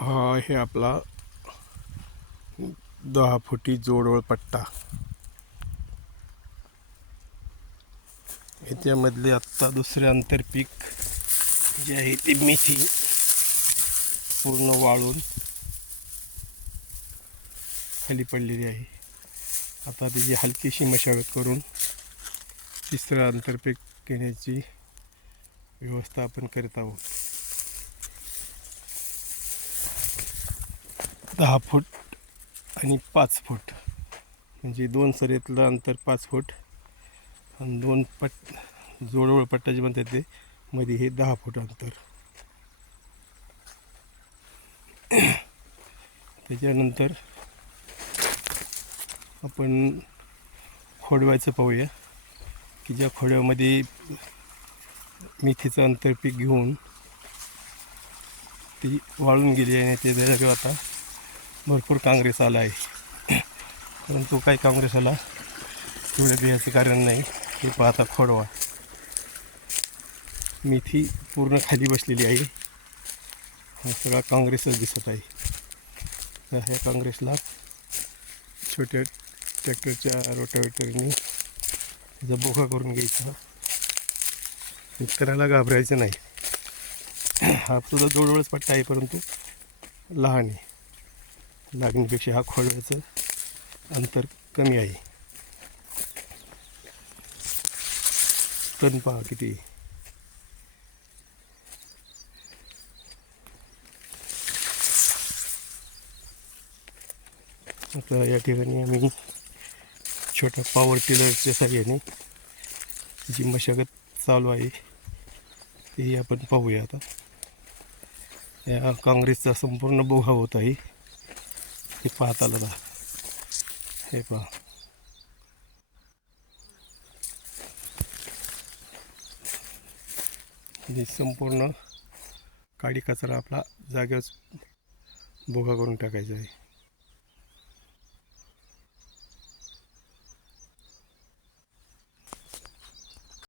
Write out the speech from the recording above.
हा आहे आपला 10 फुटी जोडवळ पट्टा. याच्यामधले आत्ता दुसरे आंतरपीक जे आहे ते मेथी पूर्ण वाळून खाली पडलेली आहे. आता त्याची हलकीशी मशागत करून तिसरं आंतरपीक घेण्याची व्यवस्था आपण करत आहोत. 10 फूट आणि 5 फूट म्हणजे 2 सरीतलं अंतर 5 फूट आणि 2 जोडवळ पट्टा जे म्हणतात ते मध्ये हे 10 फूट अंतर. त्याच्यानंतर आपण खोडवायचं पाहूया की ज्या खोड्यामध्ये मेथीचं आंतरपीक घेऊन ती वाळून गेली आहे. ते जागेवर आता भरपूर काँग्रेस आला आहे, परंतु काही काँग्रेसाला तेवढे बियाचं कारण नाही. हे पाहता खोडवा मेथी पूर्ण खाली बसलेली आहे. हा सगळा काँग्रेसच दिसत आहे. तर ह्या काँग्रेसला छोट्या ट्रॅक्टरच्या रोटावेटरने त्याचा बोका करून घ्यायचा. शेतकऱ्याला घाबरायचं नाही. हा सुद्धा जवळच पट्टा आहे, परंतु लहान आहे. लागणीपेक्षा हा खोडव्याचं अंतर कमी आहे. तण पहा किती. आता या ठिकाणी आम्ही छोट्या पॉवर टिलरच्या साहाय्याने जी मशागत चालू आहे ती आपण पाहूया. आता या काँग्रेसचा संपूर्ण बोघा होत आहे. हे पाहता आलं. हे पहा, संपूर्ण काडी कचरा आपला जागेवर बोघा करून टाकायचा आहे.